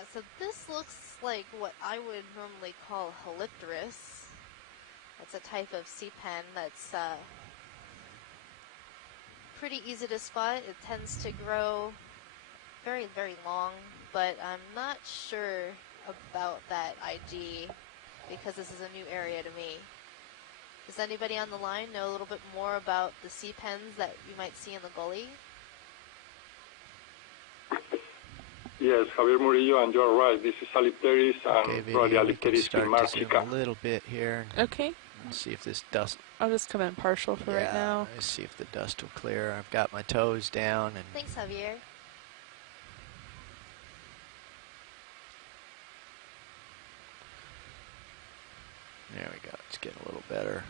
Yeah, so this looks like what I would normally call Halictorus. It's a type of sea pen that's pretty easy to spot. It tends to grow very, very long, but I'm not sure about that ID because this is a new area to me. Does anybody on the line know a little bit more about the sea pens that you might see in the gully? Yes, Javier Murillo, and you're right. This is Halictorus and probably Halictorus a little bit here. Okay. Let's see if this dust. I'll just come in partial for right now. Let's see if the dust will clear. I've got my toes down. And thanks, Javier. There we go. It's getting a little better.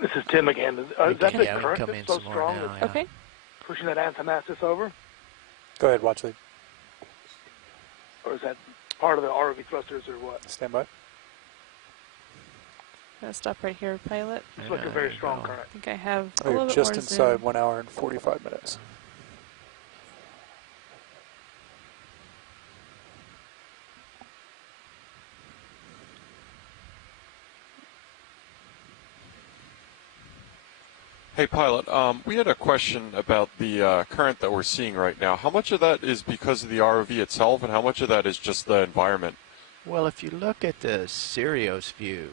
This is Tim again. Is that the current that's so strong? Now, yeah. Okay. Pushing that Anthemasis over? Go ahead, Watchley. Or is that part of the ROV thrusters or what? Stand by. Gonna stop right here, pilot. It's like a very strong current. I think I have a You're little bit just more inside zoom. 1 hour and 45 minutes. Hey, pilot, we had a question about the current that we're seeing right now. How much of that is because of the ROV itself, and how much of that is just the environment? Well, if you look at the Sirius view,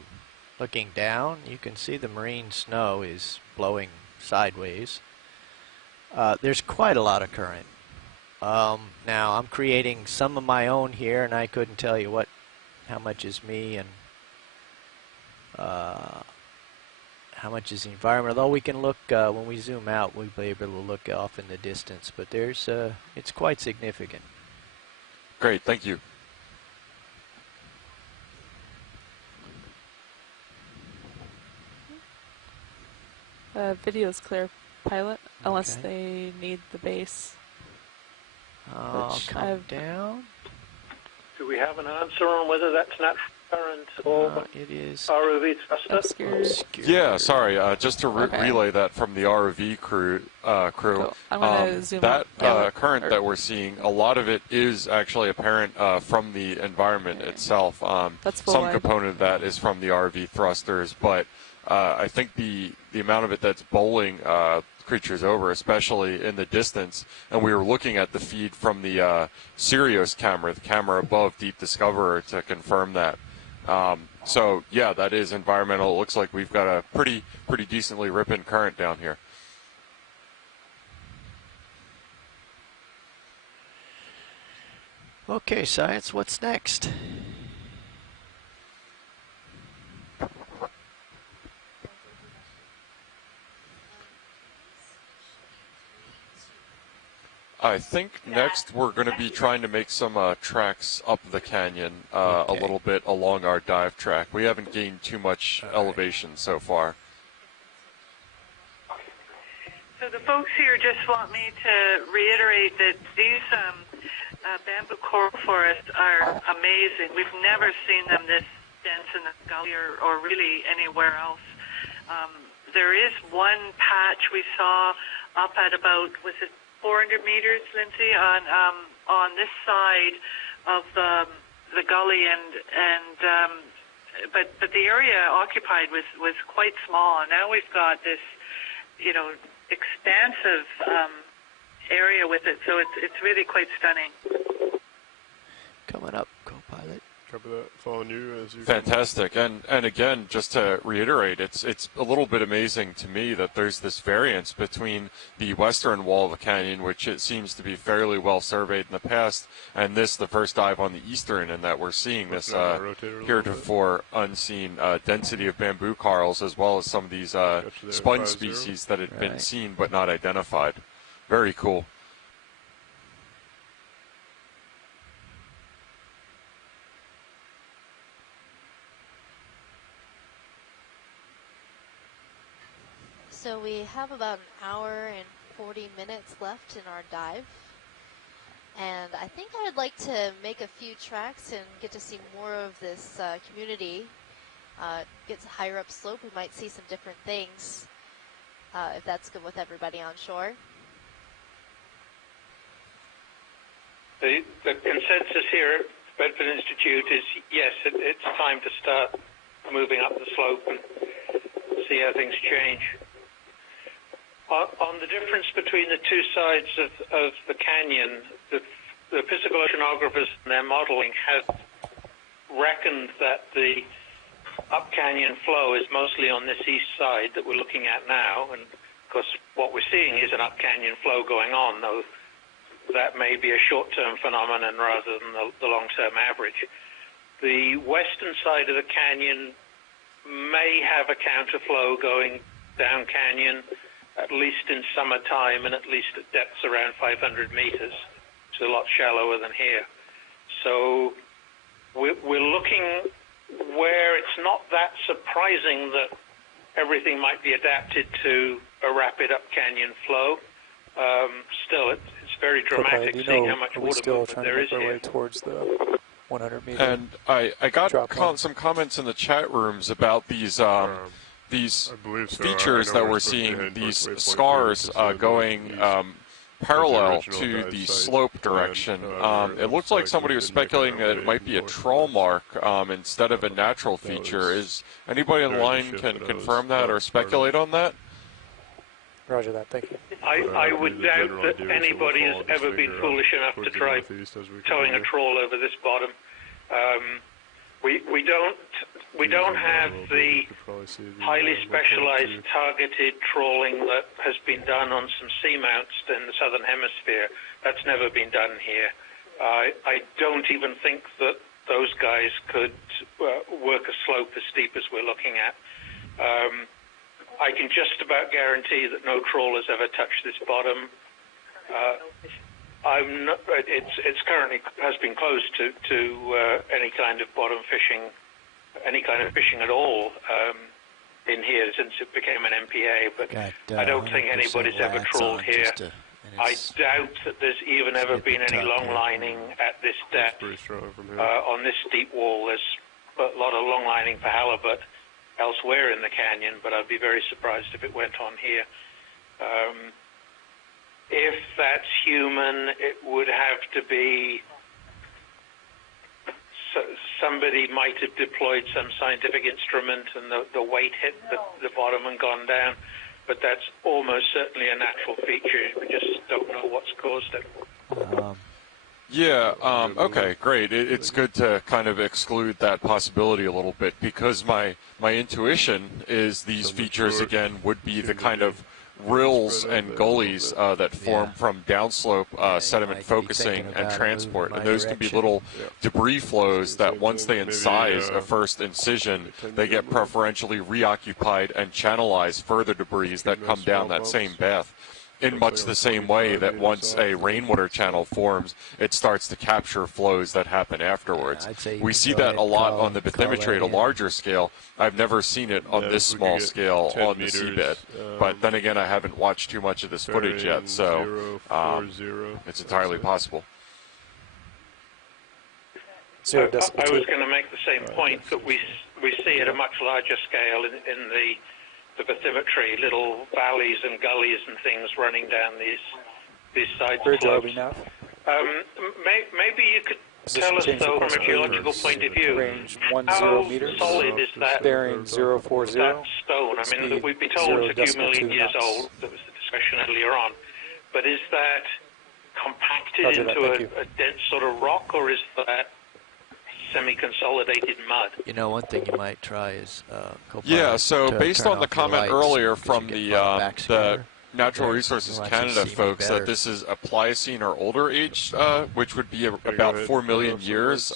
looking down, you can see the marine snow is blowing sideways. There's quite a lot of current. Now, I'm creating some of my own here, and I couldn't tell you how much is me and how much is the environment. Although we can look, when we zoom out, we'll be able to look off in the distance. But there's, it's quite significant. Great, thank you. Video's clear, pilot, unless they need the base. I'll come down. Do we have an answer on whether that's not current or it is ROV thruster? Yeah, sorry, just to relay that from the ROV crew. Cool. I'm gonna zoom that out. current that we're seeing, a lot of it is actually apparent from the environment itself. That's full some wide. component of that is from the ROV thrusters, but I think the amount of it that's bowling creatures over, especially in the distance, and we were looking at the feed from the Sirius camera, the camera above Deep Discoverer, to confirm that. So yeah, that is environmental. It looks like we've got a pretty decently ripping current down here. Okay, science, what's next? I think next we're going to be trying to make some tracks up the canyon a little bit along our dive track. We haven't gained too much elevation so far. So the folks here just want me to reiterate that these bamboo coral forests are amazing. We've never seen them this dense in the gully or really anywhere else. There is one patch we saw up at about, was it 400 meters, Lindsay, on this side of the gully, but the area occupied was quite small. Now we've got this, expansive area with it, so it's really quite stunning. Coming up, co-pilot. Copy that. Following you as you. Fantastic, and again, just to reiterate, it's a little bit amazing to me that there's this variance between the western wall of the canyon, which it seems to be fairly well surveyed in the past, and the first dive on the eastern, and that we're seeing this heretofore unseen density of bamboo corals, as well as some of these sponge species that had been seen but not identified. Very cool. So we have about an hour and 40 minutes left in our dive. And I think I would like to make a few tracks and get to see more of this community. Get higher up slope, we might see some different things, if that's good with everybody on shore. The consensus here at Bedford Institute is, yes, it's time to start moving up the slope and see how things change. On the difference between the two sides of the canyon, the physical oceanographers in their modeling have reckoned that the up-canyon flow is mostly on this east side that we're looking at now. And, of course, what we're seeing is an up-canyon flow going on, though that may be a short-term phenomenon rather than the long-term average. The western side of the canyon may have a counterflow going down canyon, at least in summertime and at least at depths around 500 meters. It's a lot shallower than here. So we're looking where it's not that surprising that everything might be adapted to a rapid up canyon flow. Still, it's very dramatic seeing how much water movement there is here. Towards the 100 meter. And I got some comments in the chat rooms about these features that we're seeing, these scars going parallel to the slope direction. It looks like somebody was speculating that it might be a trawl mark instead of a natural feature. Is anybody on the line can confirm that or speculate on that? Roger that, thank you. I would doubt that anybody has ever been foolish enough to try towing a trawl over this bottom. We don't have the highly specialized targeted trawling that has been done on some seamounts in the southern hemisphere. That's never been done here. I don't even think that those guys could work a slope as steep as we're looking at. I can just about guarantee that no trawlers ever touched this bottom. It's currently has been closed to any kind of bottom fishing, any kind of fishing at all in here since it became an MPA. But I don't think anybody's ever trawled here. I doubt that there's even ever been any long lining at this depth. On this steep wall, there's a lot of long lining for halibut elsewhere in the canyon, but I'd be very surprised if it went on here. If that's human, it would have to be somebody might have deployed some scientific instrument and the weight hit the bottom and gone down, but that's almost certainly a natural feature. We just don't know what's caused it. Okay, great. It's good to kind of exclude that possibility a little bit because my intuition is these features, again, would be the kind of rills and gullies that form from downslope sediment focusing and transport. And those can be little debris flows that once they incise a first incision, they get preferentially reoccupied and channelize further debris that come down that same path. In much the same way that once a rainwater channel forms, it starts to capture flows that happen afterwards. We see that a lot on the bathymetry at a larger scale. I've never seen it on this small scale on the seabed. But then again, I haven't watched too much of this footage yet, so it's entirely possible. I was going to make the same point that we see at a much larger scale in the bathymetry, little valleys and gullies and things running down these side slopes. Maybe you could tell us, though, from a geological point of view, how solid is that, bearing 040, that stone? I mean, we've been told it's a few million years old. There was the discussion earlier on. But is that compacted into a dense sort of rock, or is that semi-consolidated mud? You know, one thing you might try is so based on the comment earlier from the Natural Resources Canada folks that this is a Pliocene or older age, which would be about 4 million years,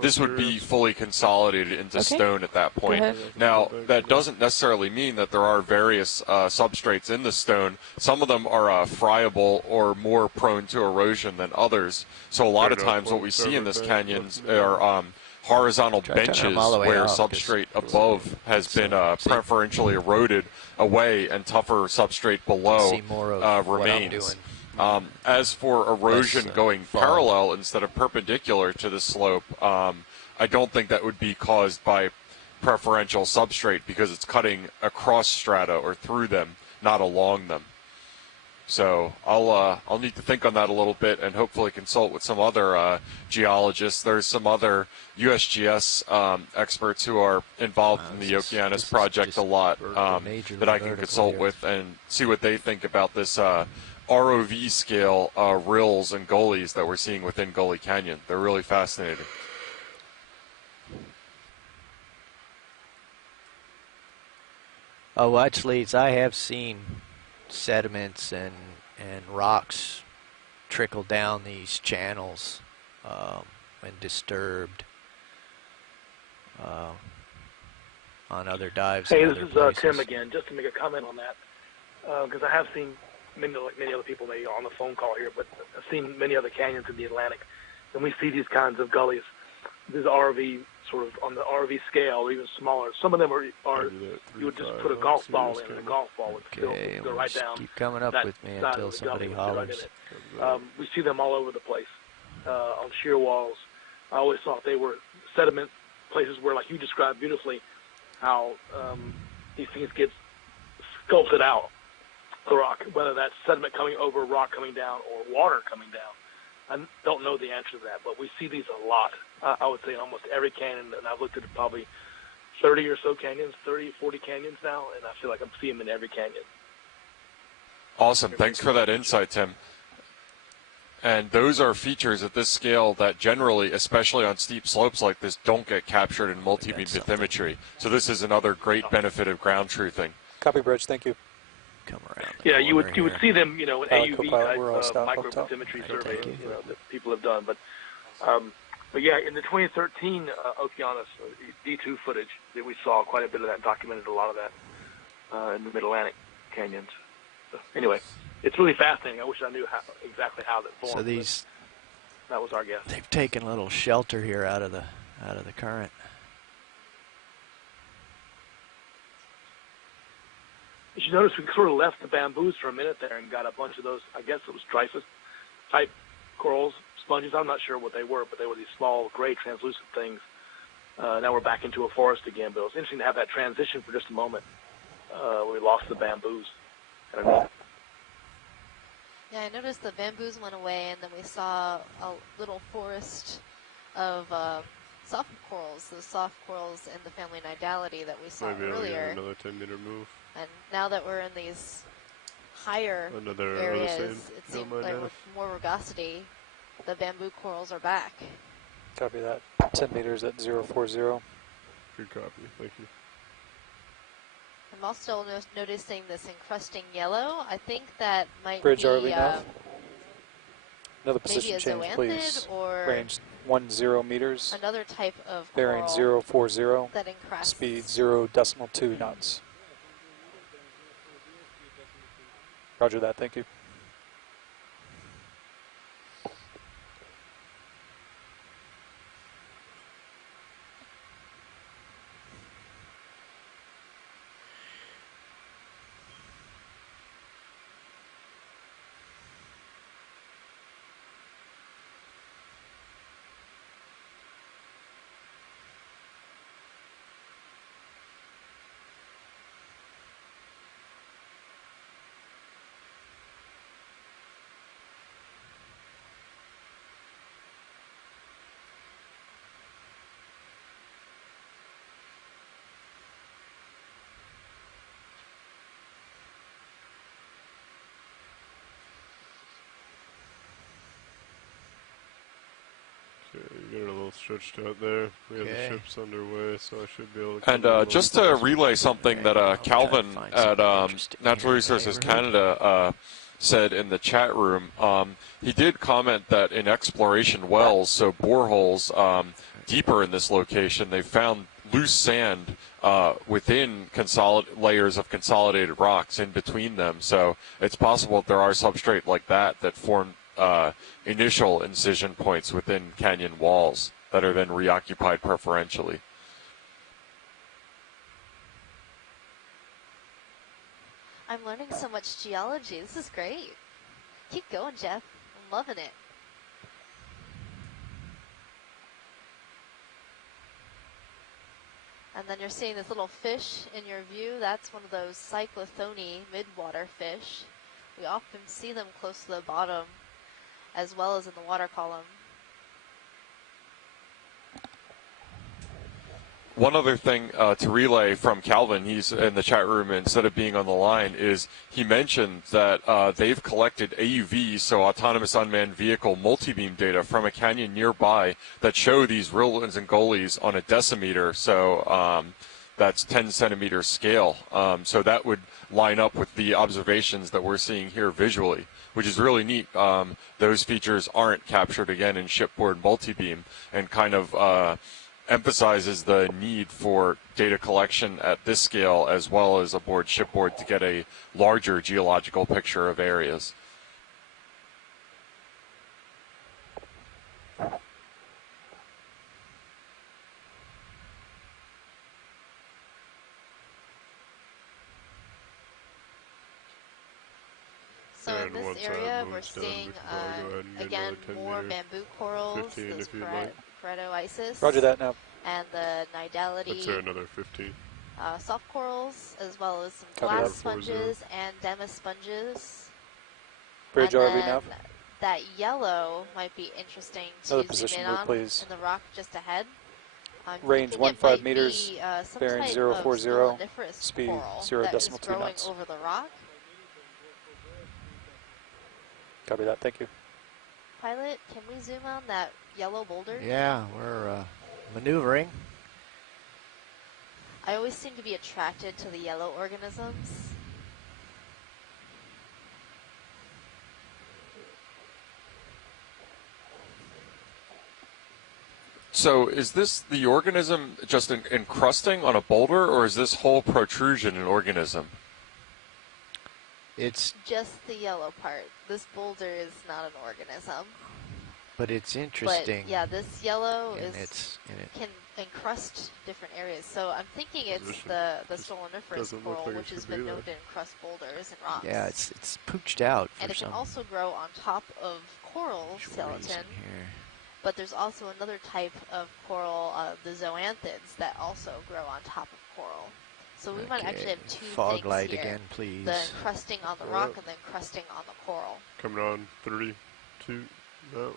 this would be fully consolidated into stone at that point. Now, that doesn't necessarily mean that there are various substrates in the stone. Some of them are friable or more prone to erosion than others. So a lot of times what we see in this canyons are horizontal benches where substrate above has been preferentially eroded away and tougher substrate below remains. As for erosion going parallel instead of perpendicular to the slope, I don't think that would be caused by preferential substrate because it's cutting across strata or through them, not along them. So I'll need to think on that a little bit and hopefully consult with some other geologists. There's some other USGS experts who are involved in the Okeanos project a lot that I can consult with and see what they think about this ROV scale rills and gullies that we're seeing within Gully Canyon. They're really fascinating. Oh, actually, I have seen sediments and rocks trickle down these channels when disturbed on other dives. Hey, in this other is places. Tim again. Just to make a comment on that, because I have seen many other people maybe on the phone call here, but I've seen many other canyons in the Atlantic, and we see these kinds of gullies. These ROV sort of on the ROV scale, or even smaller. Some of them are you would just put a golf ball in, and a golf ball would still go right down. Keep coming up that with me side until of the somebody gully, right hollers. in it. We see them all over the place on shear walls. I always thought they were sediment places where, like you described beautifully, how these things get sculpted out the rock, whether that's sediment coming over, rock coming down, or water coming down. I don't know the answer to that, but we see these a lot. I would say in almost every canyon, and I've looked at probably 30 or so canyons, 30, 40 canyons now, and I feel like I'm seeing them in every canyon. Awesome. Thanks for that insight, Tim. And those are features at this scale that generally, especially on steep slopes like this, don't get captured in multi-beam bathymetry. So this is another great benefit of ground truthing. Copy, Bridge. Thank you. Come around. Yeah, you would see them, in AUV type microbathymetry surveys that people have done. But yeah, in the 2013 Okeanos D2 footage, that we saw quite a bit of that, documented a lot of that in the Mid-Atlantic canyons. So anyway, it's really fascinating. I wish I knew exactly how that formed. So that was our guess. They've taken a little shelter here out of the current. You should notice we sort of left the bamboos for a minute there and got a bunch of those, I guess it was Dreyfus type corals, sponges. I'm not sure what they were, but they were these small gray translucent things. Now we're back into a forest again, but it was interesting to have that transition for just a moment. We lost the bamboos. Yeah, I noticed the bamboos went away, and then we saw a little forest of soft corals, the soft corals in the family Nidality that we saw earlier. Another 10-meter move. And now that we're in these higher areas, it seems like with more rugosity, the bamboo corals are back. Copy that. 10 meters at 040. Good copy. Thank you. I'm also noticing this encrusting yellow. I think that might Bridge be RV now. Another maybe position a change, zoanthid please. or Range 10 meters. another type of Bearing coral 040. that encrusts. Speed 0.2 knots. Roger that. Thank you. Okay, you get it a little stretched out there. We have the ships underway, so I should be able to... And just to relay something that Calvin at Natural Resources Canada said in the chat room, he did comment that in exploration wells, so boreholes deeper in this location, they found loose sand within layers of consolidated rocks in between them. So it's possible that there are substrate like that form initial incision points within canyon walls that are then reoccupied preferentially. I'm learning so much geology. This is great. Keep going, Jeff. I'm loving it. And then you're seeing this little fish in your view. That's one of those cyclothony midwater fish. We often see them close to the bottom as well as in the water column. One other thing to relay from Calvin, he's in the chat room instead of being on the line, is he mentioned that they've collected AUVs, so autonomous unmanned vehicle multi-beam data from a canyon nearby that show these Rillands and Goalies on a decimeter, so that's 10 centimeter scale. So that would line up with the observations that we're seeing here visually, which is really neat. Those features aren't captured again in shipboard multi-beam, and kind of emphasizes the need for data collection at this scale as well as aboard shipboard to get a larger geological picture of areas. So in this area, we're seeing, again, more bamboo corals, this Paretoisis. Roger that now. And the nidality. That's another 15. Soft corals, as well as some Copy glass that. sponges and demus sponges. Bridge and RV then now. That yellow might be interesting Another to position zoom in move, on please. in the rock just ahead. Range Thinking it 15 might meters, be, some bearing type 040, of stoloniferous speed coral 0 that decimal is 2 growing knots. over the rock. Copy that, thank you. Pilot, can we zoom on that yellow boulder? Yeah, we're maneuvering. I always seem to be attracted to the yellow organisms. So is this the organism just encrusting on a boulder, or is this whole protrusion an organism? It's just the yellow part. This boulder is not an organism. But it's interesting. But yeah, this yellow can encrust different areas. So I'm thinking it's the stoloniferous coral, like which has been known to encrust boulders and rocks. Yeah, it's pooched out for and it can also grow on top of coral skeleton. But there's also another type of coral, the zoanthids, that also grow on top of coral. So we might actually have two Fog things light here. again, please. The encrusting on the rock and the encrusting on the coral. Coming on 3, 2, no.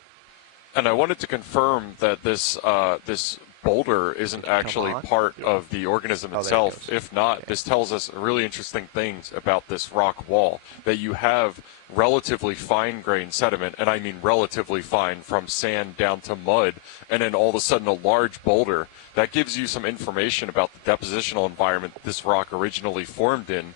And I wanted to confirm that this this boulder isn't actually part of the organism itself. If not, this tells us really interesting things about this rock wall, that you have relatively fine-grained sediment, and I mean relatively fine, from sand down to mud, and then all of a sudden a large boulder. That gives you some information about the depositional environment this rock originally formed in,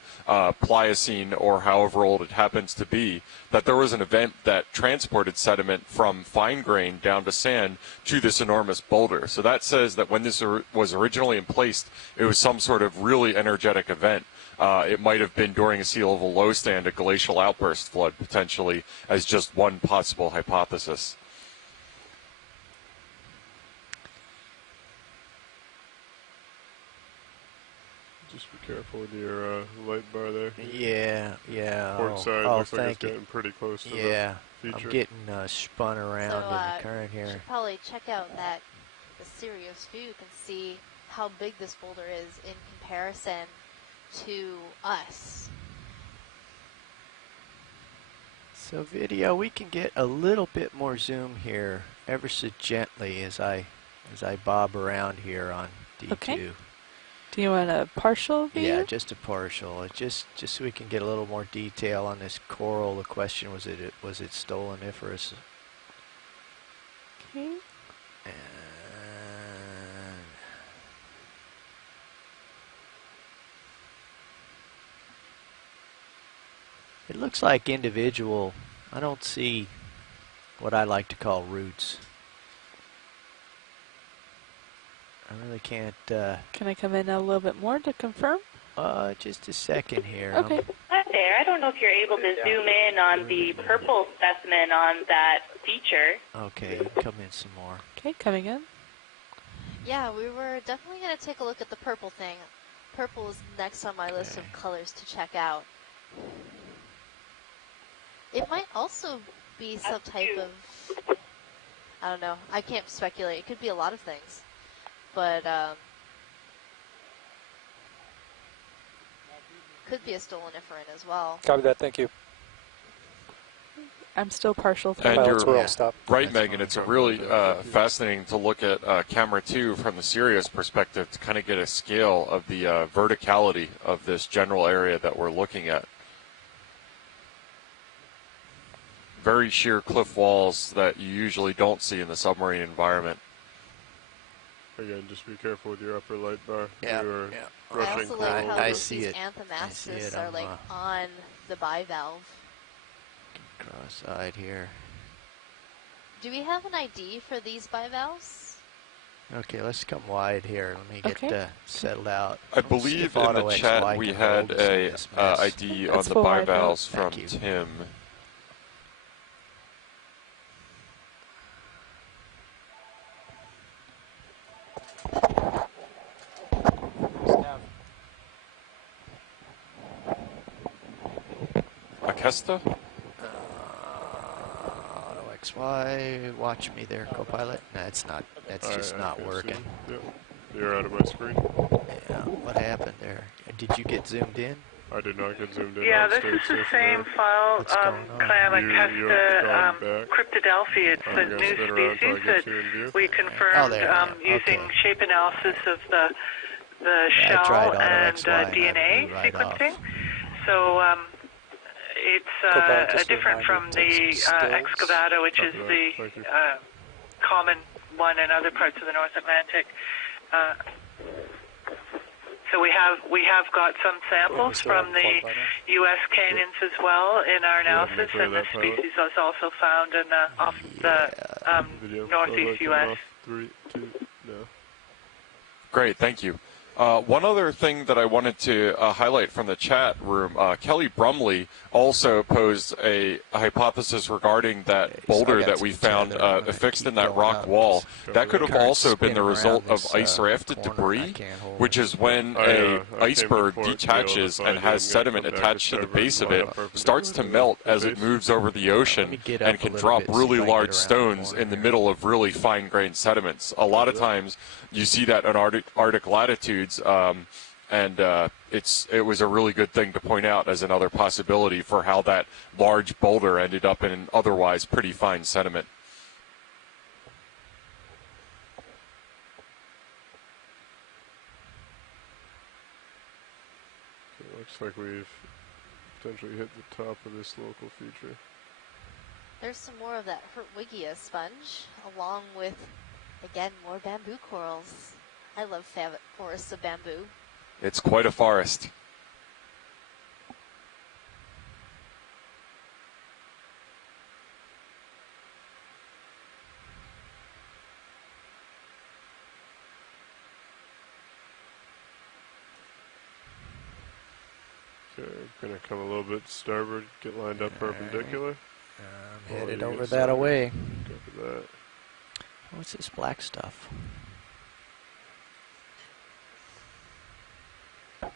Pliocene or however old it happens to be, that there was an event that transported sediment from fine grain down to sand to this enormous boulder. So that says that when this was originally placed, it was some sort of really energetic event. It might have been during a sea level low stand, a glacial outburst flood, potentially, as just one possible hypothesis. Just be careful with your light bar there. Yeah. Port side looks like it's getting pretty close to the feature. I'm getting spun around in the current here. You should probably check out the Sirius view. You can see how big this boulder is in comparison to us. So video, we can get a little bit more zoom here, ever so gently, as I bob around here on D2. Okay. Do you want a partial view? Yeah, just a partial. Just so we can get a little more detail on this coral. The question was it stoloniferous? Okay. It looks like individual. I don't see what I like to call roots. I really can't. Can I come in a little bit more to confirm? Just a second here. Okay. Hi there. I don't know if you're able to zoom in on the purple specimen on that feature. Okay, come in some more. Okay, coming in. Yeah, we were definitely going to take a look at the purple thing. Purple is next on my list of colors to check out. It might also be some type of, I don't know, I can't speculate. It could be a lot of things. But, could be a stolen efferent as well. Copy that, thank you. I'm still partial. And you're right, That's Megan. fine. It's a really fascinating to look at camera 2 from the Sirius perspective to kind of get a scale of the verticality of this general area that we're looking at. Very sheer cliff walls that you usually don't see in the submarine environment. Again, just be careful with your upper light bar. Yeah, You're yeah. I also like how I these see it. anthomastus are like on the bivalve. Cross-eyed here. Do we have an ID for these bivalves? Okay, let's come wide here. Let me get settled out. I believe in the chat we had a ID on the bivalves from Tim. Aquesta? XY, watch me there, co-pilot. No, it's not. That's just not working. Yep. You're out of my screen. Yeah, what happened there? Did you get zoomed in? I did not get zoomed in. Yeah, this is the same file, Clamacesta cryptodelphi. It's a new species that we confirmed using shape analysis of the shell and DNA sequencing. So it's different from the excavata, which is the common one in other parts of the North Atlantic. So we have got some samples from the U.S. canyons as well in our analysis, and the species was also found in off the northeast U.S. Great, thank you. One other thing that I wanted to highlight from the chat room, Kelly Brumley also posed a hypothesis regarding that boulder that we found affixed in that rock wall. That could have also been the result of ice-rafted debris, which is when an iceberg detaches and has sediment attached to the base of it, starts to melt as it moves over the ocean and can drop really large stones in the middle of really fine-grained sediments. A lot of times you see that in Arctic latitudes, and it was a really good thing to point out as another possibility for how that large boulder ended up in an otherwise pretty fine sediment. It looks like we've potentially hit the top of this local feature. There's some more of that Hertwiggia sponge, along with, again, more bamboo corals. I love forests of bamboo. It's quite a forest. Okay, I'm going to come a little bit starboard, get lined up perpendicular. I'm headed over that away. Copy that. What's this black stuff? Okay.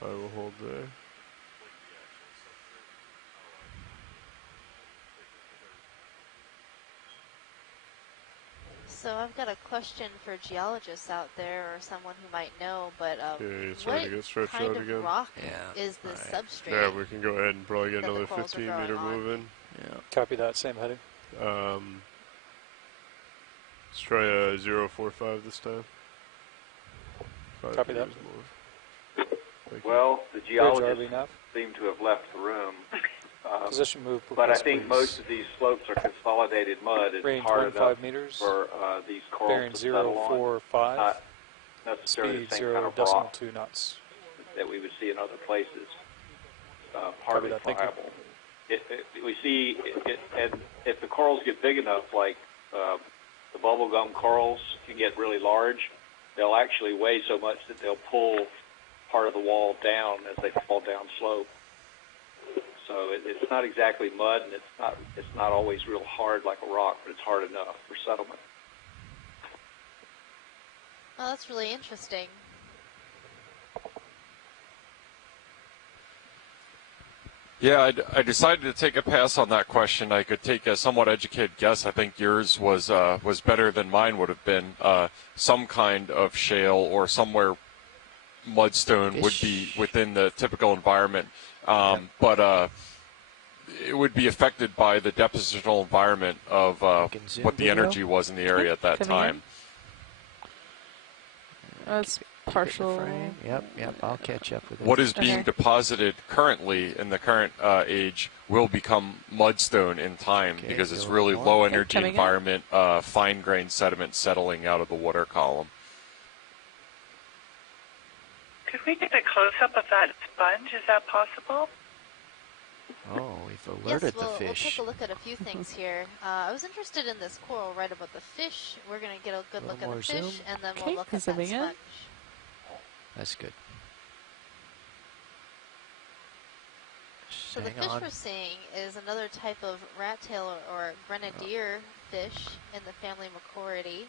I will hold there. So I've got a question for geologists out there or someone who might know, but trying to get stretched kind out of again. rock is the substrate? Yeah, we can go ahead and probably get another 15-meter move in. Yeah. Copy that, same heading. Let's try a 045 this time. Copy that. Well, the geologists seem to have left the room. Position move, but I think most of these slopes are consolidated mud. It's range hard 15 enough meters. For these corals bearing to settle 045. Not necessarily Speed the same 0 kind of decimal rock 2 knots. that we would see in other places. Hardly pliable. We see, and if the corals get big enough, like the bubblegum corals can get really large, they'll actually weigh so much that they'll pull part of the wall down as they fall down slope. So it's not exactly mud, and it's not always real hard like a rock, but it's hard enough for settlement. Oh, that's really interesting. Yeah, I decided to take a pass on that question. I could take a somewhat educated guess. I think yours was better than mine would have been. Some kind of shale or somewhere mudstone would be within the typical environment, but it would be affected by the depositional environment of what the energy was in the area at that time. That's partial. Yep, I'll catch up with it. What is being deposited currently in the current age will become mudstone in time because it's really low energy environment, fine-grained sediment settling out of the water column. Could we get a close-up of that sponge? Is that possible? Oh, we've alerted the fish. We'll take a look at a few things here. I was interested in this coral right above the fish. We're going to get a good look at the fish, and then we'll look at that sponge. That's good. So the fish we're seeing is another type of rat tail or grenadier fish in the family Macoridae.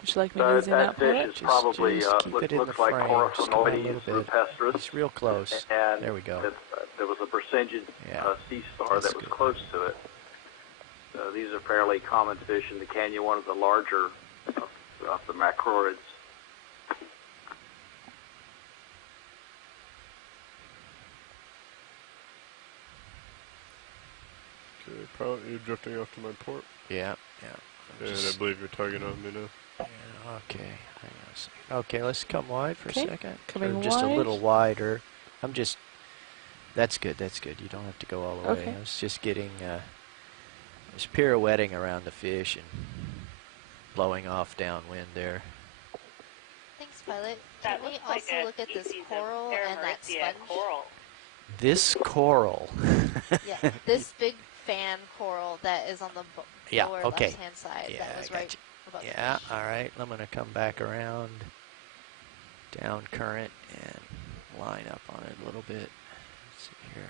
Would you like me to zoom out for it? Fish is probably looks like Corasonoides rupestris. It's real close. And there we go. There was a Bersengian sea star that was close to it. These are fairly common fish in the canyon, one of the larger of the macrorids. Okay, probably you're drifting off to my port. Yeah. And I believe you're targeting on me now. Yeah, okay. Hang on a second. Okay, let's come wide for a second. Coming just wide. a little wider. That's good. You don't have to go all the way. I was just getting, just pirouetting around the fish and blowing off downwind there. Thanks, Pilot. Can we also look at this coral and that sponge? This coral. Yeah, this big fan coral that is on the lower left-hand side. Yeah, that was right above the Yeah, fish. all right. I'm going to come back around down current and line up on it a little bit. Let's see here.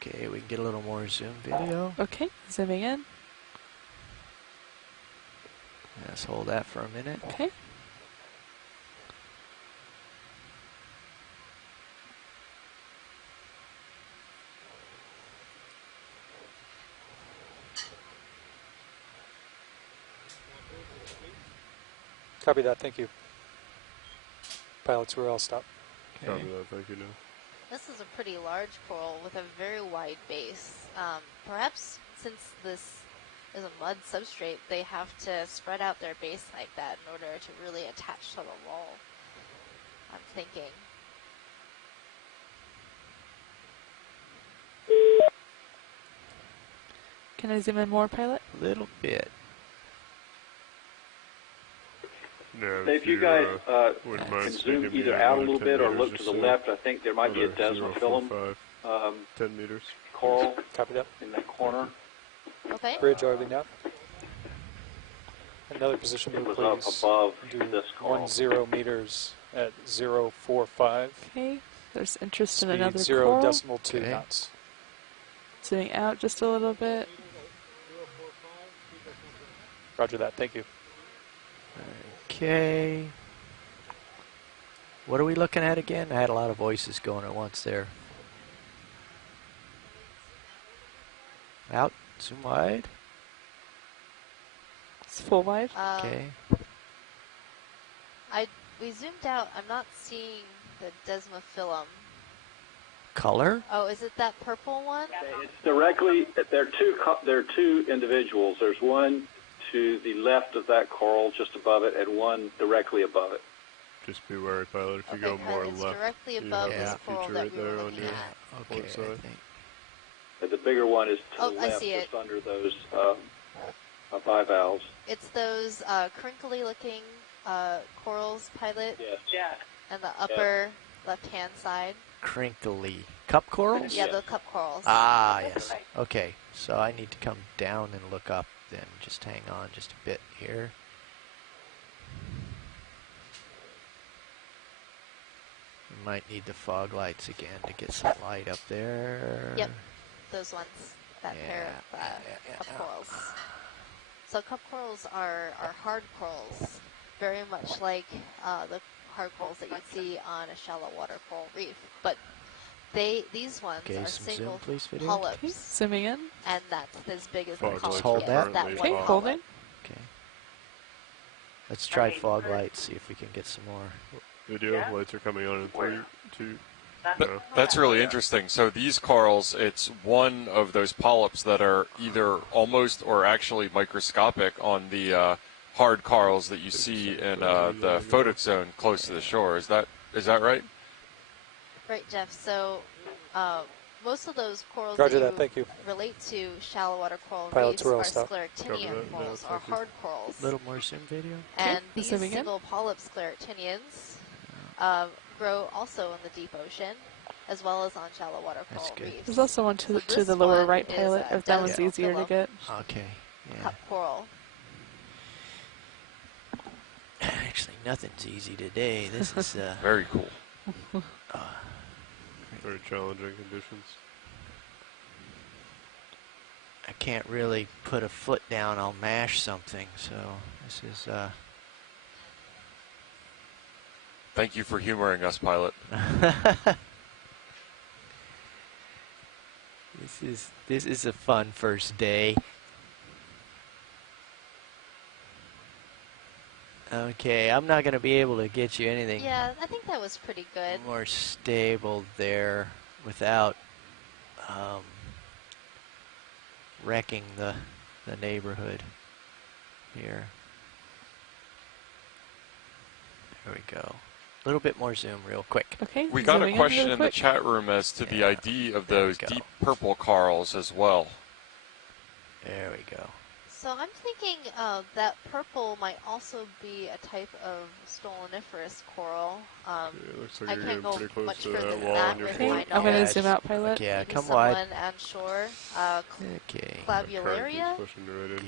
Okay, we can get a little more zoom video. Okay, zooming in. Let's hold that for a minute. Okay. Copy that, thank you. Pilots, where I'll stop. Okay. Copy that, thank you, now. This is a pretty large coral with a very wide base. Perhaps since this is a mud substrate, they have to spread out their base like that in order to really attach to the wall, I'm thinking. Can I zoom in more, Pilot? A little bit. Yeah, if you guys can zoom either out a little bit or look to the left, I think there might be a desmophyllum 10 meters. coral Copy that. in that corner. Okay. Bridge ROV now. Another position It move, was please. up above Do this coral. 10 meters at 045. Okay, there's interest Speed in another 0.2 coral. knots. Zooming out just a little bit. Roger that, thank you. Okay. What are we looking at again? I had a lot of voices going at once there. Out, zoom wide. It's full wide. Okay. We zoomed out. I'm not seeing the desmophyllum. Color? Oh, is it that purple one? It's directly. There are two individuals. There's one to the left of that coral, just above it, and one directly above it. Just be wary, Pilot. If you go Pilot, more it's left, directly you above have this a coral feature that right we were there on looking your at. Okay, port side. The bigger one is to Oh, the I left, see it. just under those bivalves. It's those crinkly-looking corals, Pilot. Yes. Yeah. And the upper left-hand side. Crinkly. Cup corals? Yeah, the cup corals. Ah, yes. Okay, so I need to come down and look up then. Just hang on just a bit here. might need the fog lights again to get some light up there. Yep, those ones. That pair of cup corals. So cup corals are hard corals, very much like the hard corals that you'd see on a shallow water coral reef. But these ones are single polyps. Okay, zooming in. And that's as big as the Let's polyp. hold that. Okay, holding. Okay. Let's try fog lights, see if we can get some more. Video lights are coming on in 3, 2. That's really interesting. So these corals, it's one of those polyps that are either almost or actually microscopic on the hard corals that you see in the photic zone close to the shore. Is that right? Right, Jeff. So most of those corals Roger that thank you. relate to shallow water coral Pilots reefs are are all stopped. scleractinian corals, or hard corals. A little more zoom video. And these single polyp scleractinians grow also in the deep ocean, as well as on shallow water coral reefs. There's also one to the lower right, Pilot, if that one's easier to get. Okay. Yeah. Cup coral. Actually, nothing's easy today. This is very cool. Very challenging conditions. I can't really put a foot down. I'll mash something. So this is. Thank you for humoring us, Pilot. This is a fun first day. Okay, I'm not going to be able to get you anything. Yeah, I think that was pretty good. More stable there without wrecking the neighborhood here. There we go. A little bit more zoom real quick. Okay. We got a question in the chat room as to the ID of those deep purple corals as well. There we go. So I'm thinking that purple might also be a type of stoloniferous coral. It looks like I you're can't go getting pretty close much to further that than wall that on your with floor. my I'm going to knowledge. zoom out, Pilot. Yeah, Maybe come wide. someone on shore. Okay. Clavularia?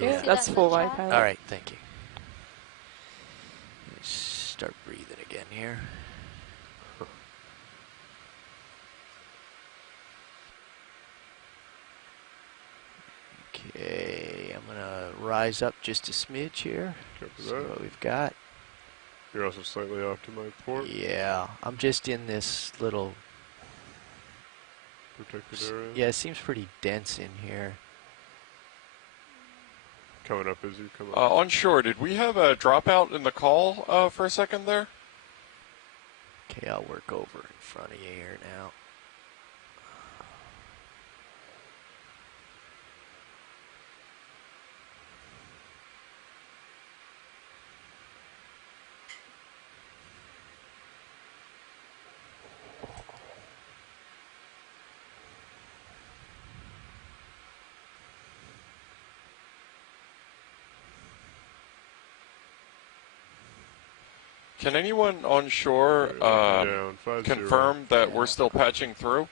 Yeah, that's full wide, Pilot. All right, thank you. Let's start breathing again here. Okay, I'm gonna rise up just a smidge here. See what we've got. You're also slightly off to my port. Yeah, I'm just in this little protected area. Yeah, it seems pretty dense in here. Coming up as you come up. On shore, did we have a dropout in the call for a second there? Okay, I'll work over in front of you here now. Can anyone on shore confirm that we're still patching through?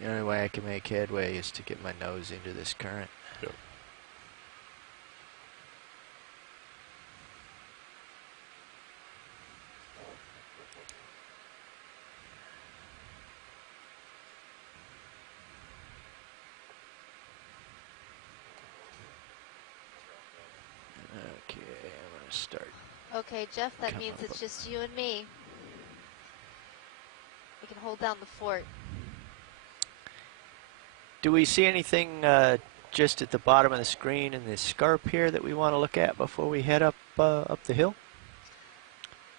The only way I can make headway is to get my nose into this current. Yep. Okay, I'm going to start. Okay, Jeff, that means it's just you and me. We can hold down the fort. Do we see anything just at the bottom of the screen in this scarp here that we want to look at before we head up up the hill?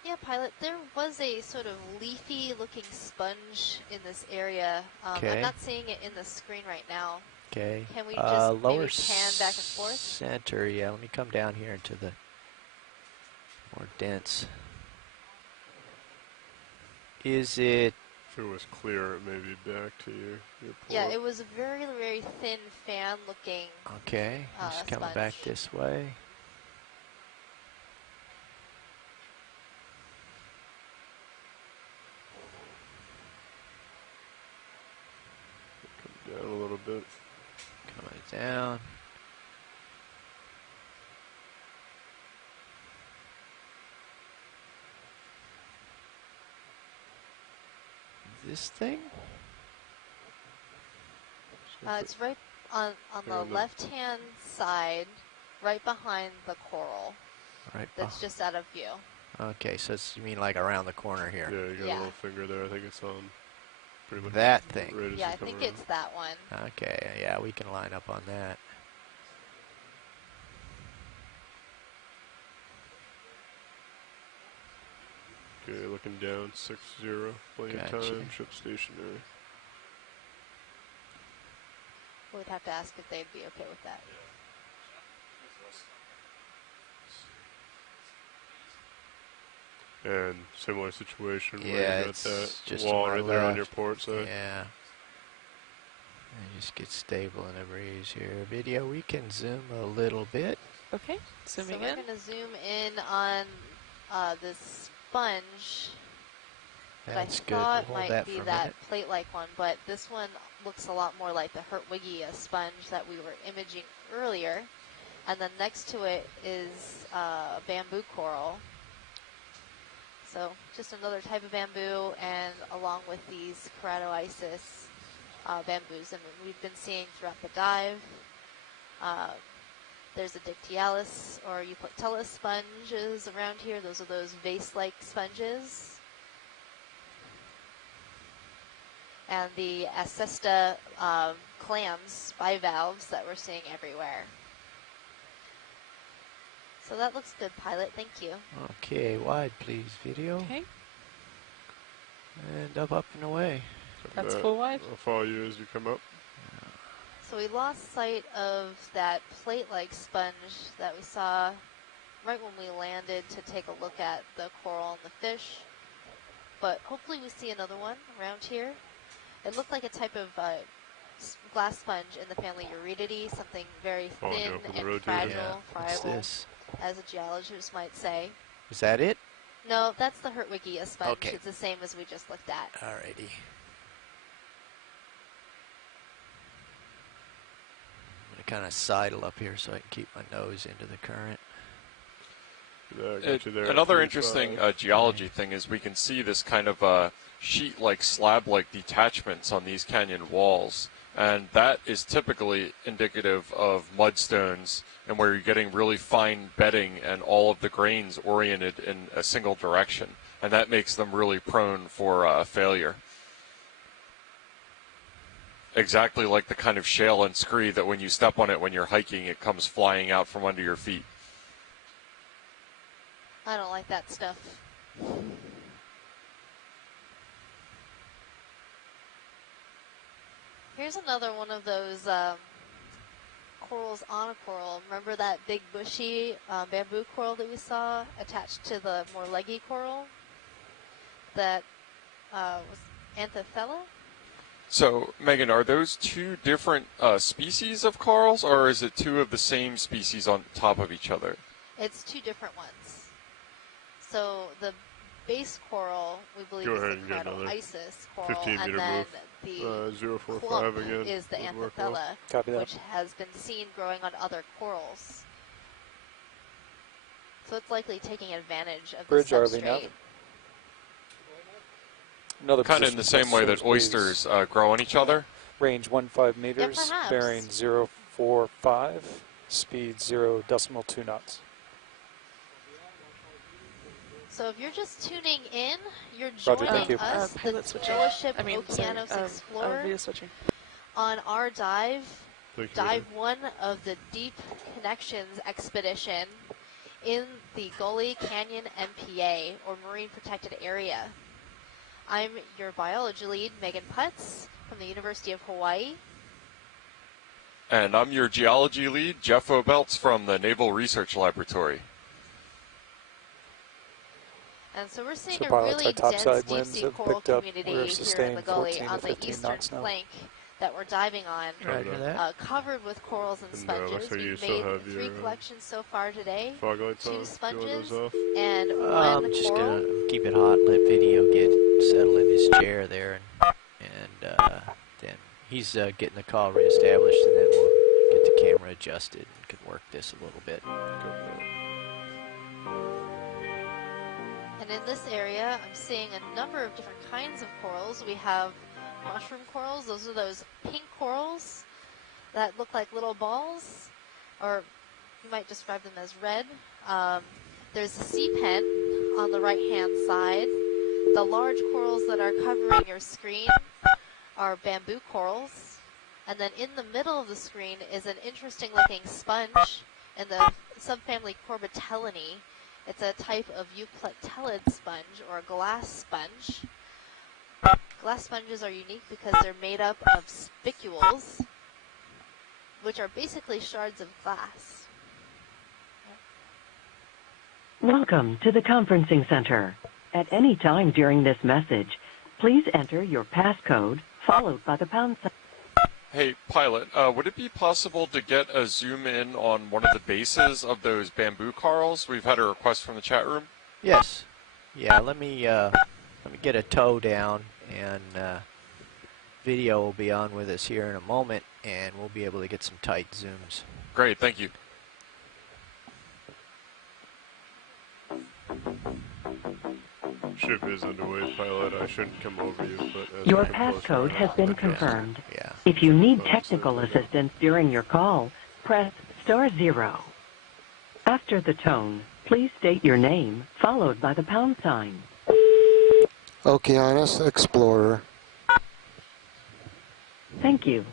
Yeah, Pilot, there was a sort of leafy-looking sponge in this area. Okay. I'm not seeing it in the screen right now. Okay. Can we just lower maybe pan back and forth? Center, yeah. Let me come down here into the more dense. Is it? If it was clear, it may be back to your port. Yeah, it was a very, very thin fan-looking. Okay, just coming back this way. Come down a little bit. Coming down. this thing? It's right on the left-hand side, right behind the coral. Right. That's just out of view. Okay, so it's, you mean like around the corner here? Yeah, you got a little finger there. I think it's on pretty much that thing. Right, yeah, I think it's that one. Okay, yeah, we can line up on that. Okay, looking down, 6-0, plenty of time, ship stationary. We'd have to ask if they'd be okay with that. And similar situation Yeah, where you got it's that just wall to my right there on your left. port side. Yeah. And just get stable in a breeze here. Video, we can zoom a little bit. Okay, zooming in. So we're going to zoom in on this sponge that I thought might be that plate-like one, but this one looks a lot more like the Hertwiggia sponge that we were imaging earlier. And then next to it is bamboo coral. So just another type of bamboo, and along with these keratoisis bamboos, and we've been seeing throughout the dive. There's a dictyalis or euplectellus sponges around here. Those are those vase-like sponges. And the Acesta clams, bivalves, that we're seeing everywhere. So that looks good, pilot. Thank you. Okay, wide, please, video. Okay. And up and away. That's full wide. I'll follow you as you come up. So we lost sight of that plate-like sponge that we saw right when we landed to take a look at the coral and the fish. But hopefully we see another one around here. It looked like a type of glass sponge in the family Eurydidae, something very thin and fragile, friable, as a geologist might say. Is that it? No, that's the Hertwiggia sponge. Okay. It's the same as we just looked at. Alrighty. I'm going to kind of sidle up here so I can keep my nose into the current. Another interesting geology thing is we can see this kind of sheet-like, slab-like detachments on these canyon walls. And that is typically indicative of mudstones, and where you're getting really fine bedding and all of the grains oriented in a single direction. And that makes them really prone for failure. Exactly like the kind of shale and scree that when you step on it when you're hiking, it comes flying out from under your feet. I don't like that stuff. Here's another one of those corals on a coral. Remember that big bushy bamboo coral that we saw attached to the more leggy coral? That was Anthophylla? So, Megan, are those two different species of corals, or is it two of the same species on top of each other? It's two different ones. So the base coral, we believe, is the keratoisis coral, and then the 045 again is the Anthophylla, which has been seen growing on other corals. So it's likely taking advantage of the substrate. Kind of in the same way that oysters grow on each other? Range 15 meters, bearing 045, speed 0.2 knots. So if you're just tuning in, you're joining us, the NOAA ship Okeanos Explorer, on our dive 1 of the Deep Connections expedition in the Gully Canyon MPA, or Marine Protected Area. I'm your biology lead, Megan Putz, from the University of Hawaii. And I'm your geology lead, Jeff Obelts, from the Naval Research Laboratory. And so we're seeing a really dense deep-sea coral community here in the Gully on the eastern flank that we're diving on, covered with corals and sponges. We've made 3 collections so far today, 2 sponges, and 1 coral. I'm just going to keep it hot and let video get settled in his chair there, and then he's getting the call reestablished, and then we'll get the camera adjusted and can work this a little bit. And in this area, I'm seeing a number of different kinds of corals. We have mushroom corals. Those are those pink corals that look like little balls, or you might describe them as red. There's a sea pen on the right-hand side. The large corals that are covering your screen are bamboo corals. And then in the middle of the screen is an interesting-looking sponge in the subfamily Corbitellinae. It's a type of euplectellid sponge, or a glass sponge. Glass sponges are unique because they're made up of spicules, which are basically shards of glass. Welcome to the conferencing center. At any time during this message, please enter your passcode followed by the pound sign. Hey, pilot, would it be possible to get a zoom in on one of the bases of those bamboo corals? We've had a request from the chat room. Yes. Yeah, let me get a tow down, and video will be on with us here in a moment, and we'll be able to get some tight zooms. Great, thank you. Ship is underway, pilot. I shouldn't come over you, but... Your passcode has been confirmed. Yeah. If you need technical assistance during your call, press *0. After the tone, please state your name, followed by the pound sign. Okeanos Explorer. Thank you.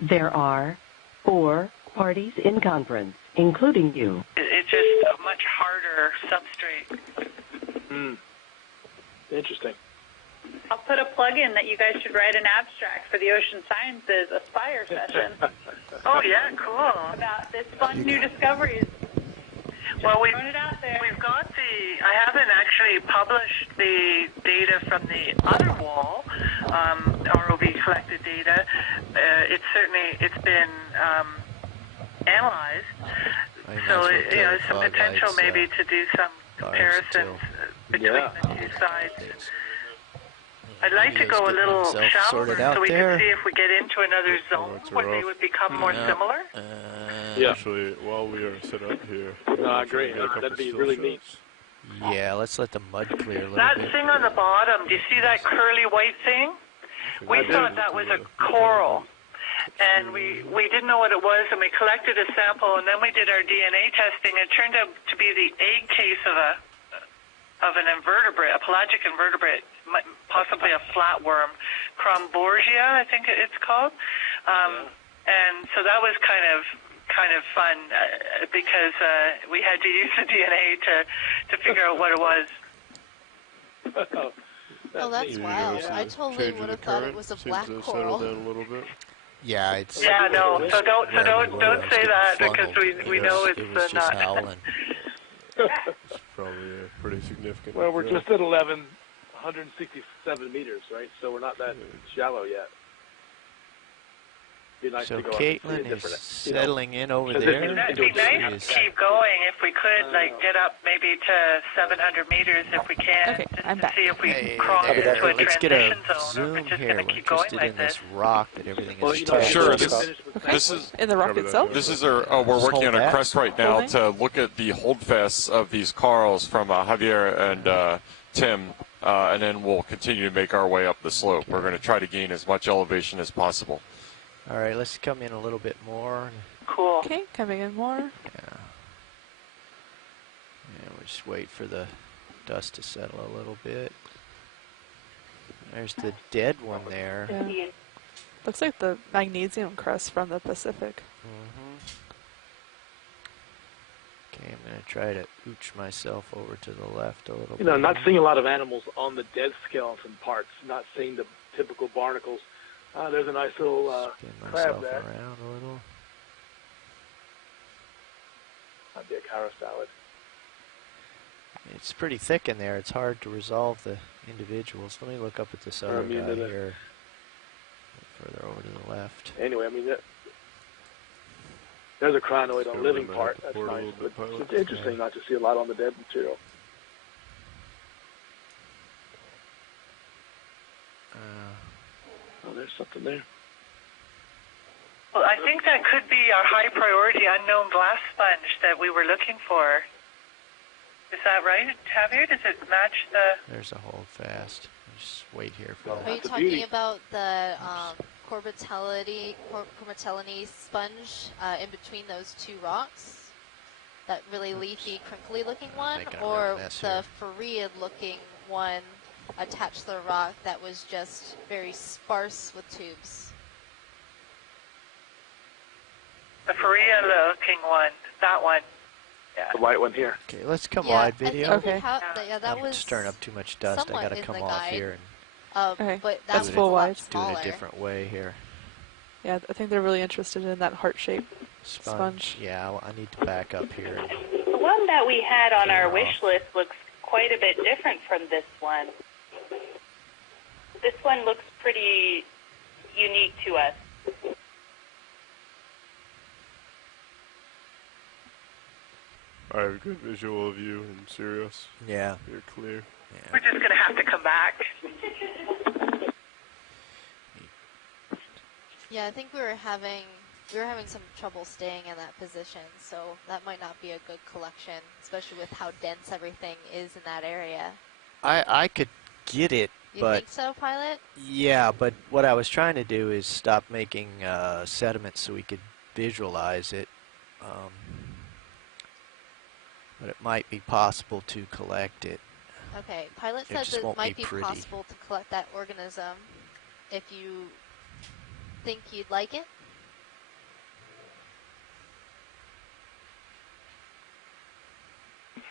There are 4 parties in conference, including you. It's just a much harder substrate. Interesting. I'll put a plug in that you guys should write an abstract for the Ocean Sciences Aspire session. Oh, yeah, cool. About this fun new discoveries. Well, we've it out there. got I haven't actually published the data from the other wall, ROV collected data. It's been analyzed. So, some potential maybe to do some comparisons between the two sides. I'd like to go a little shallower so we can see if we get into another zone where they would become more similar. Actually, while we are set up here... No, I agree. That'd be really neat. Yeah, let's let the mud clear a little That bit. thing on the bottom, do you see that curly white thing? We thought that was a coral. And we didn't know what it was, and we collected a sample, and then we did our DNA testing. It turned out to be the egg case of an invertebrate, a pelagic invertebrate, possibly a flatworm, Cromborgia, I think it's called. And so that was kind of fun because we had to use the DNA to figure out what it was. Oh, that's wild. I totally would have thought it was a black coral. Down a little bit. Yeah, it's... Yeah, no, so don't say that because we know it's just not. Howling. It's probably pretty significant. Well, we're just at 167 meters, right? So we're not that shallow yet. Be nice So to go Caitlin is settling in over there. That'd be nice to keep going if we could, get up maybe to 700 meters if we can, Okay, just I'm to back. see if we cross into a Let's get a transition zone, or if zoom we're just here. going to We're keep going interested like in this this. rock that everything Well, is you know, Sure, this is In the rock itself? This is we're working on a crest right now Holding? to look at the holdfasts of these corals from Javier and Tim, and then we'll continue to make our way up the slope. We're going to try to gain as much elevation as possible. All right, let's come in a little bit more. Cool. Okay, coming in more. Yeah. And we'll just wait for the dust to settle a little bit. There's the dead one there. Yeah. Looks like the magnesium crust from the Pacific. Okay, I'm going to try to ooch myself over to the left a little bit. You know, not seeing a lot of animals on the dead skeleton parts, not seeing the typical barnacles. There's a nice little Spin crab myself there. around a little. Might be a cara salad. It's pretty thick in there. It's hard to resolve the individuals. Let me look up at this other guy here. Further over to the left. Anyway, I mean, there's a crinoid on the living part. That's nice. But it's interesting not to see a lot on the dead material. Oh, there's something there. Well, I think that could be our high priority unknown glass sponge that we were looking for. Is that right, Javier? Does it match the... There's a hold fast. Just wait here for that. Are you talking about the Corbitellini sponge in between those two rocks? That really leafy, crinkly looking one? Or the Faread looking one attached to the rock that was just very sparse with tubes? The Faread looking one, that one. Yeah. The white one here. Okay, let's come wide video. Okay. That was stirring up too much dust. I gotta come off here Okay. But That's full wide. do it a different way here. Yeah, I think they're really interested in that heart shape sponge. Yeah, well, I need to back up here. The one that we had on our wish list looks quite a bit different from this one. This one looks pretty unique to us. I have a good visual of you in Sirius. Yeah. You're clear. Yeah. We're just going to have to come back. Yeah, I think we were having some trouble staying in that position, so that might not be a good collection, especially with how dense everything is in that area. I could get it, You but think so, Pilot? yeah, but what I was trying to do is stop making sediment so we could visualize it. But it might be possible to collect it. Okay, Pilot It says it might be pretty. possible to collect that organism if you think you'd like it.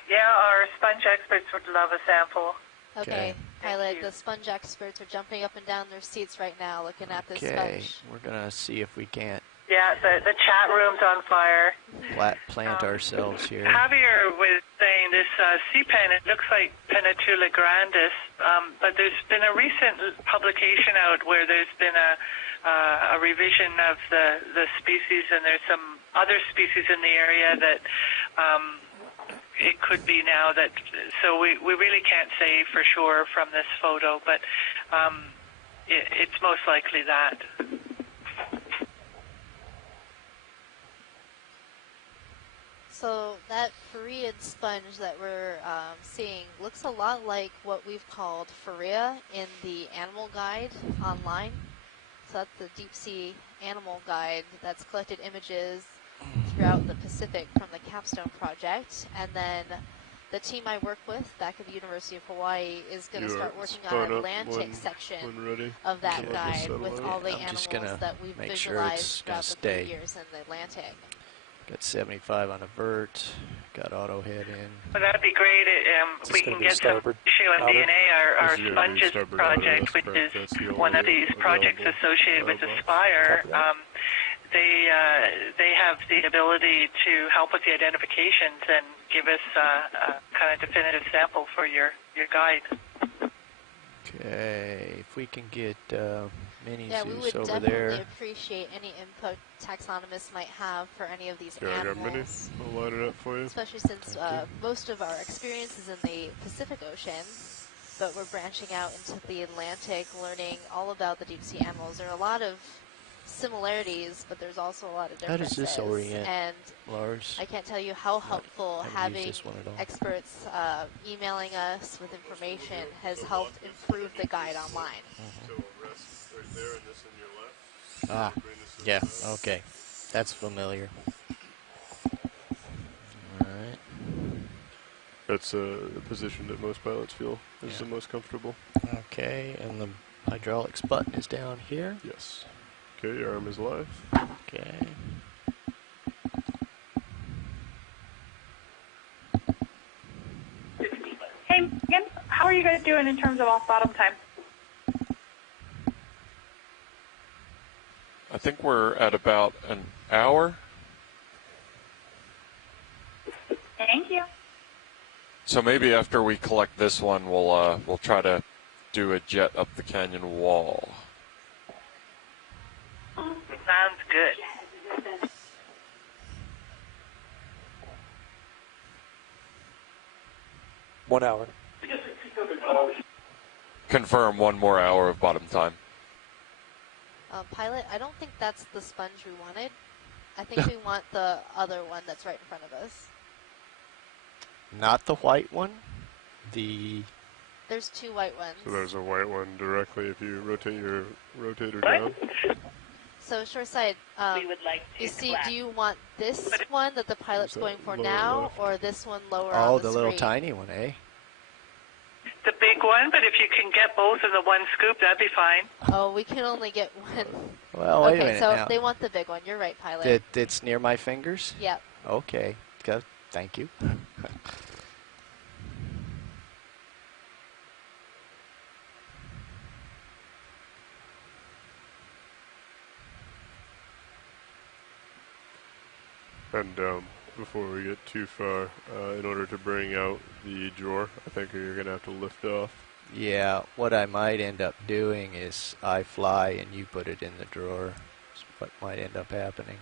Yeah, our sponge experts would love a sample. Okay, Pilot, the sponge experts are jumping up and down their seats right now looking at this Okay, sponge. we're gonna see if we can't Yeah, the chat room's on fire. plant ourselves here. Javier was saying this sea pen, it looks like Penatula grandis, but there's been a recent publication out where there's been a revision of the species, and there's some other species in the area that it could be now that, so we really can't say for sure from this photo, but it's most likely that. So that Faread sponge that we're seeing looks a lot like what we've called Farea in the animal guide online. So that's the deep sea animal guide that's collected images throughout the Pacific from the Capstone project. And then the team I work with back at the University of Hawaii is going to start working on an Atlantic section of that guide with all the animals that we've visualized throughout the 3 years in the Atlantic. Got 75 on a vert. Got auto head in. Well, that'd be great. We can get some issue on DNA, our sponges project, which is one of these projects associated with Aspire. They have the ability to help with the identifications and give us a kind of definitive sample for your guide. Okay, if we can get mini Yeah, we Zeus would over definitely there. appreciate any input taxonomists might have for any of these Yeah, I got mini. animals. I'll line it up for you. Especially since most of our experience is in the Pacific Ocean, but we're branching out into the Atlantic, learning all about the deep sea animals. There are a lot of similarities, but there's also a lot of How does differences. this orient, and Lars? I can't tell you how helpful haven't having used this one at all. experts emailing us with information has helped improve the guide online. Ah, yeah, okay. That's familiar. Alright. That's the position that most pilots feel is the most comfortable. Okay, and the hydraulics button is down here. Yes. Okay, your arm is live. Okay. Hey, Megan, how are you guys doing in terms of off-bottom time? I think we're at about an hour. Thank you. So maybe after we collect this one, we'll try to do a jet up the canyon wall. Sounds good. One hour. Confirm 1 more hour of bottom time. Pilot, I don't think that's the sponge we wanted. I think we want the other one that's right in front of us. Not the white one. There's two white ones. So there's a white one directly if you rotate your rotator down. So shoreside, We would like to you see, clap. do you want this one that the pilot's going for now, left? or this one lower on the the little screen? tiny one, eh? The big one, but if you can get both in the one scoop, that'd be fine. Oh, we can only get one. Well, wait a Okay, minute so now. they want the big one. You're right, pilot. It's near my fingers? Yep. Okay. Good. Thank you. And before we get too far, in order to bring out the drawer, I think you're going to have to lift off. Yeah, what I might end up doing is I fly and you put it in the drawer. That's what might end up happening,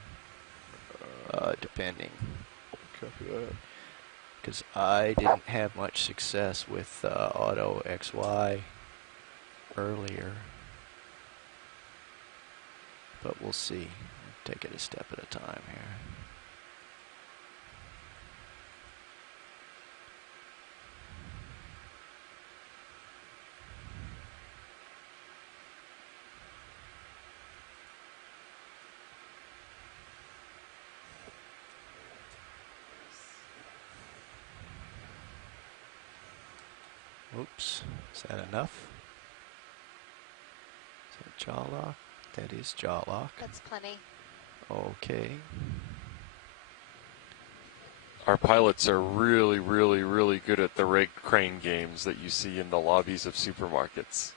depending. Copy that. Because I didn't have much success with Auto XY earlier. But we'll see. Take it a step at a time here. Oops, is that enough? Is that jaw lock? That is jaw lock. That's plenty. Okay. Our pilots are really, really, really good at the rigged crane games that you see in the lobbies of supermarkets.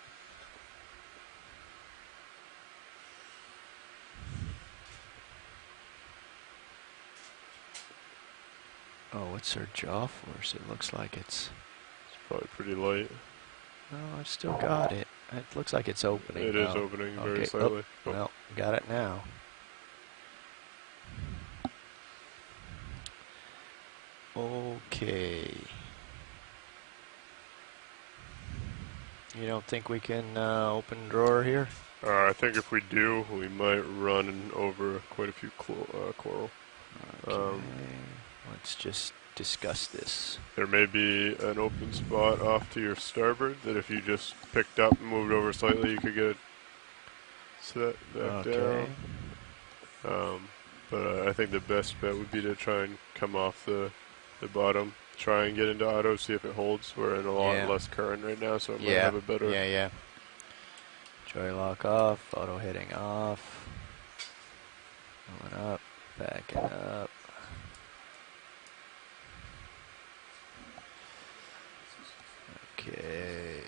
Oh, what's our jaw force? It looks like it's probably pretty light. No, I've still got it. It looks like it's opening. It is opening very slightly. Oh, well, got it now. Okay. You don't think we can open drawer here? I think if we do, we might run over quite a few coral. Okay. Let's just discuss this. There may be an open spot off to your starboard that if you just picked up and moved over slightly, you could get set back down. But I think the best bet would be to try and come off the bottom, try and get into auto, see if it holds. We're in a lot less current right now, so it might have a better... Yeah. Joy lock off, auto heading off. Going up, backing up. Okay.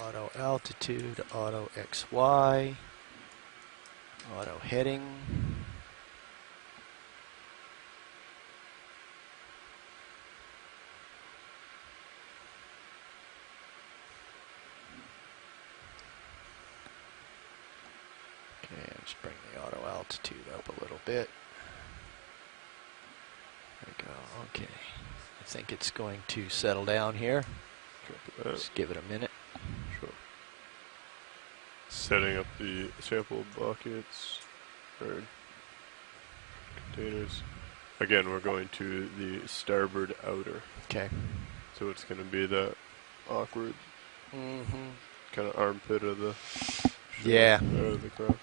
Auto altitude, auto XY, auto heading. Okay, let's bring the auto altitude up a little bit. There we go, okay. I think it's going to settle down here. Just give it a minute. Sure. Setting up the sample buckets or containers. Again, we're going to the starboard outer. Okay. So it's going to be that awkward kind of armpit of the of the craft.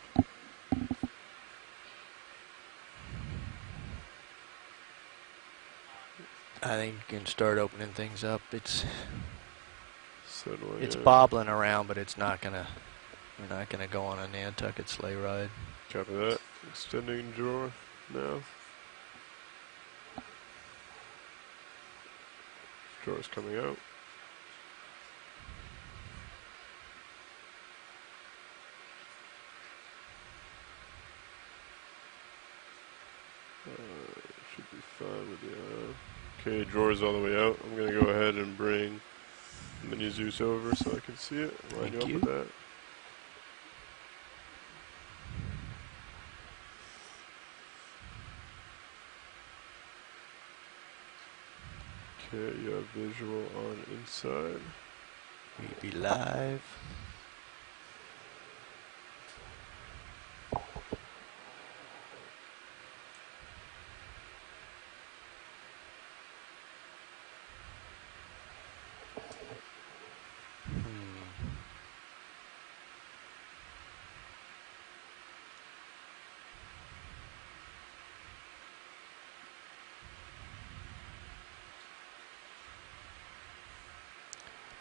I think you can start opening things up. It's Settling in. bobbling around, but it's not gonna. We're not gonna go on a Nantucket sleigh ride. Copy that. Extending drawer now. Drawer's coming out. Should be fine with the okay, drawer's all the way out. I'm going to go ahead and bring Mini Zeus over so I can see it. Line you up with that. Okay, you have visual on inside. We be live.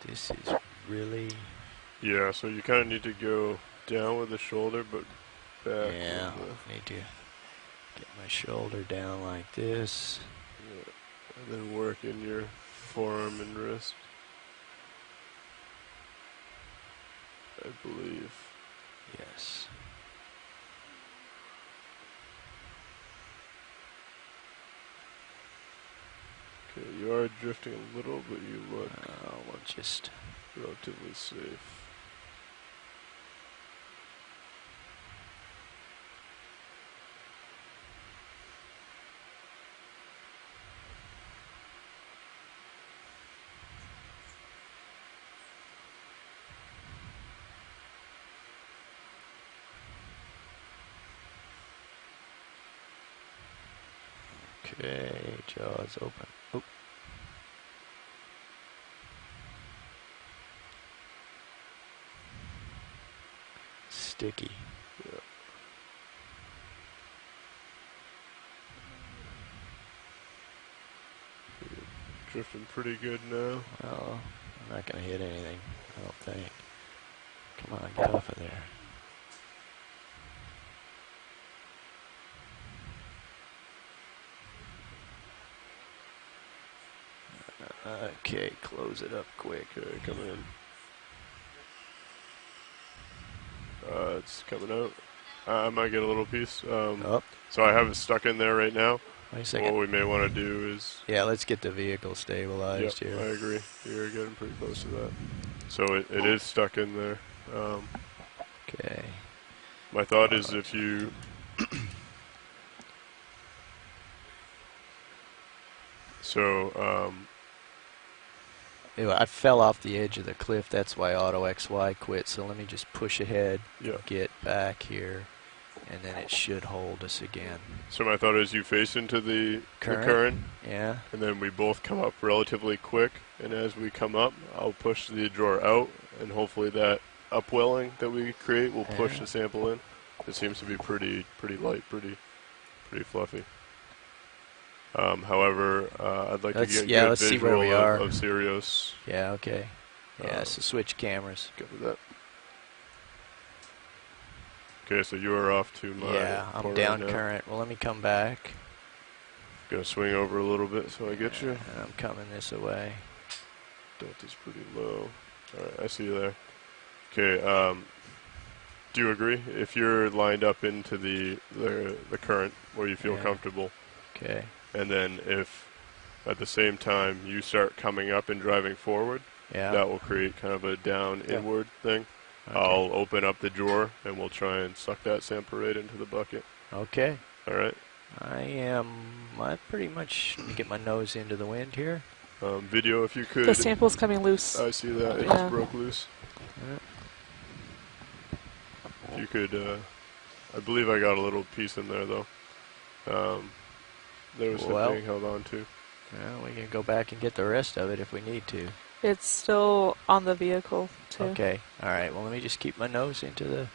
This is really... Yeah, so you kind of need to go down with the shoulder, but back. Yeah, need to get my shoulder down like this. Yeah. And then work in your forearm and wrist. I believe. Yes. Okay, you are drifting a little, but you look we'll just relatively safe. Okay, jaws open. Oh. Sticky. Yeah. You're drifting pretty good now. Well, I'm not going to hit anything, I don't think. Come on, get off of there. Okay, close it up quick. Okay, come in. It's coming out. I might get a little piece. So I have it stuck in there right now. Wait a second. What we may want to do is... Yeah, let's get the vehicle stabilized here. I agree. You're getting pretty close to that. So it is stuck in there. Okay. My thought is if you... Anyway, I fell off the edge of the cliff. That's why Auto XY quit. So let me just push ahead, get back here, and then it should hold us again. So my thought is you face into the current. Yeah. And then we both come up relatively quick. And as we come up, I'll push the drawer out, and hopefully that upwelling that we create will push the sample in. It seems to be pretty light, pretty fluffy. However, I'd like to get a good visual of Sirius. Yeah, okay. Yeah, so switch cameras. Good with that. Okay, so you are off to my... Yeah, I'm down current. Well, let me come back. Gonna swing over a little bit so I get you. And I'm coming this way. Delta's pretty low. Alright, I see you there. Okay, do you agree? If you're lined up into the current where you feel comfortable. Okay. And then if at the same time you start coming up and driving forward, that will create kind of a down inward thing. Okay. I'll open up the drawer and we'll try and suck that sample right into the bucket. Okay. All right. I pretty much get my nose into the wind here. Video if you could. The sample's coming loose. I see that. It just broke loose. If you could, I believe I got a little piece in there though. There was something held on to. Well, we can go back and get the rest of it if we need to. It's still on the vehicle, too. Okay. All right. Well, let me just keep my nose into the...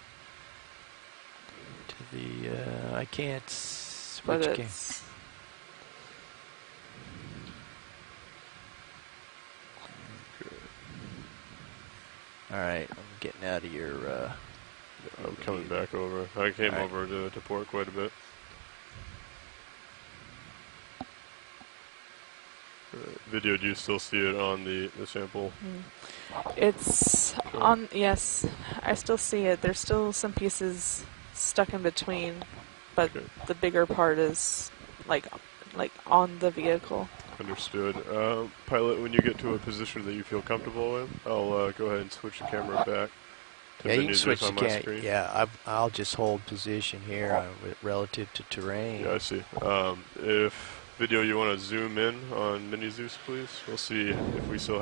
I can't switch cam. All right. I'm getting out of your... I'm coming back over. I came over to port quite a bit. Video, do you still see it on the sample? It's on, yes, I still see it. There's still some pieces stuck in between, but the bigger part is like on the vehicle. Understood. Pilot, when you get to a position that you feel comfortable with, I'll go ahead and switch the camera back to you can switch on my screen. Yeah, I'll just hold position here relative to terrain. Yeah, I see. If video, you want to zoom in on Mini Zeus, please? We'll see if we still have